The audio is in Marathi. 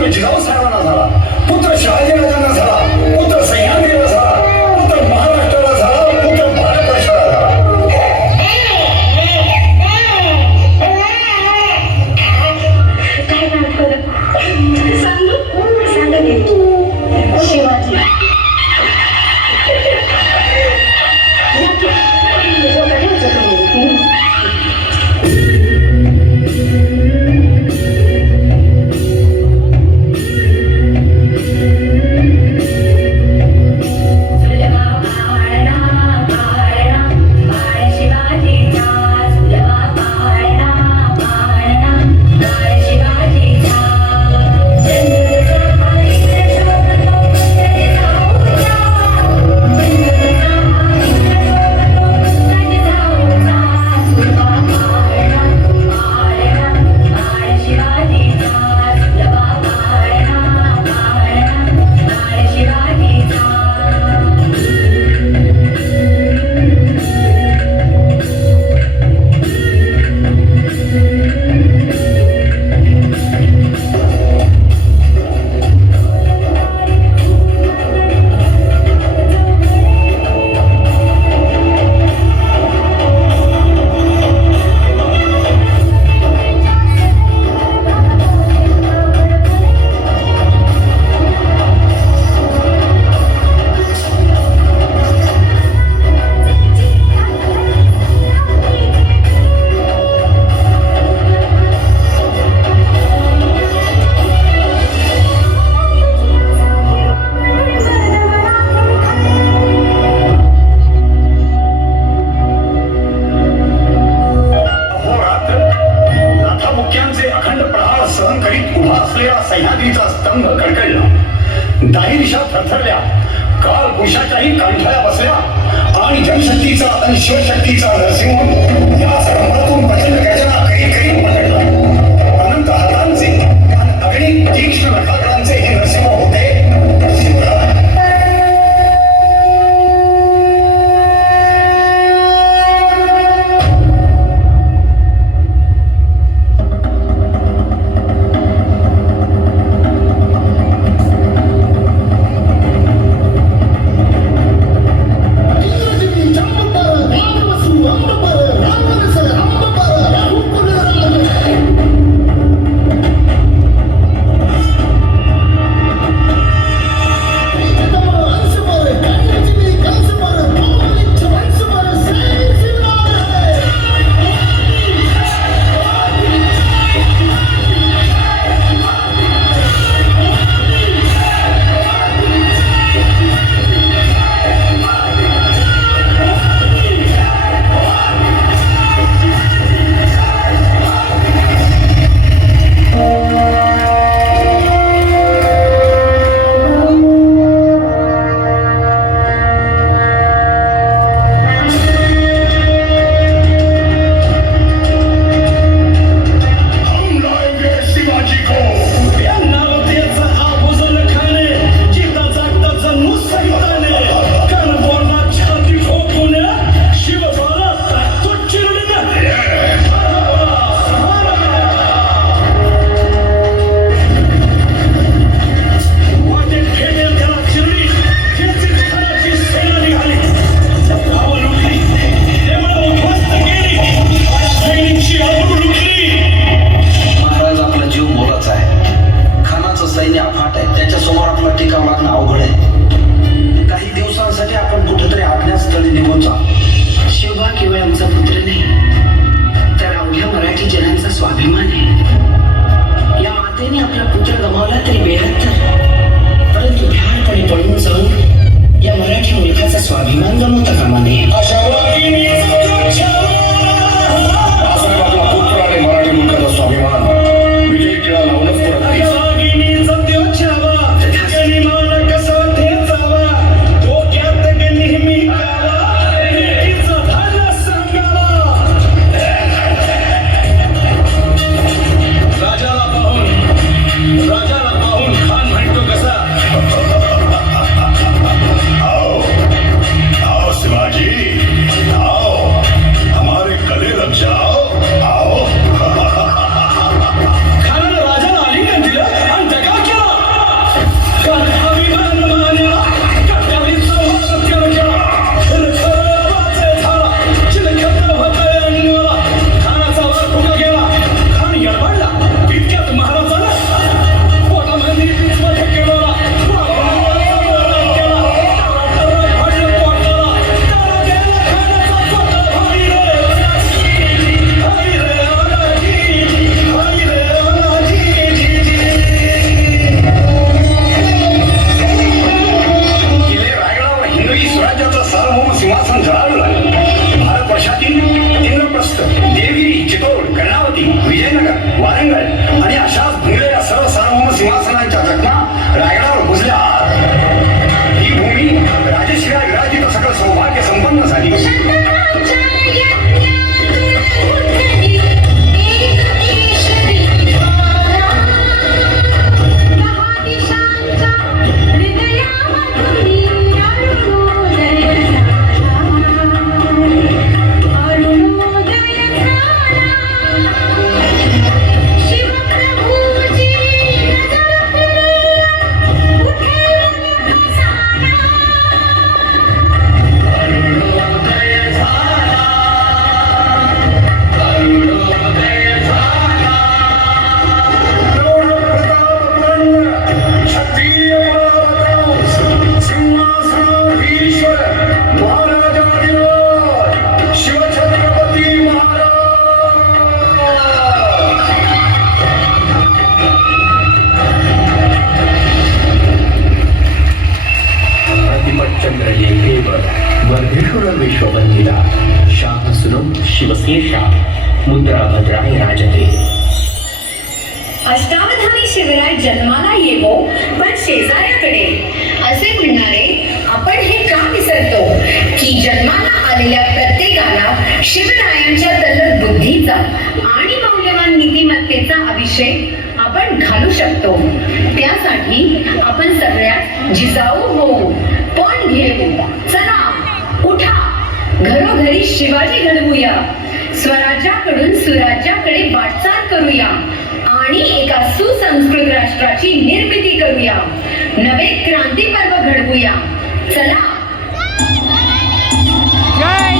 पुत्र जिजाऊ साहेबांना झाला, पुत्र शहाजीराजांना झाला, पुत्र सह्याद्रीला झाला, पुत्र महाराष्ट्राला झाला, पुत्र भारतवर्षाला झाला. शिवाजी सह्याद्रीचा स्तंभ कडकडला, दाही दिशा थरथरल्या, काल कुशाच्याही कंठाया बसल्या आणि जनशक्तीचा आणि शिवशक्तीचा नरसिंह या सरंभातून प्रचंड गर्जना करीत करीत पलटला. अनंत हातांचे आणि अगणित तीक्ष्ण नखाग्रांचे हे नरसिंह होते शिवराय. मुद्रा भद्राय राजते. अष्टावधानी शिवराय जन्माला येवो पण शेजाऱ्याकडे असे म्हणणारे आपण हे का विसरतो की जन्माला आलेल्या प्रत्येकाला शिवरायांच्या तल्लख बुद्धीचा आणि मौल्यवान नीतिमत्तेचा अभिषेक आपण घालू शकतो. त्यासाठी आपण सगळ्यात जिजाऊ होऊ, पण घेऊ. चला उठा, घरोघरी शिवाजी घडवूया, स्वराज्याकडून सुराज्याकडे वाटचाल करूया आणि एका सुसंस्कृत राष्ट्राची निर्मिती करूया. नवे क्रांती पर्व घडवूया. चला. जय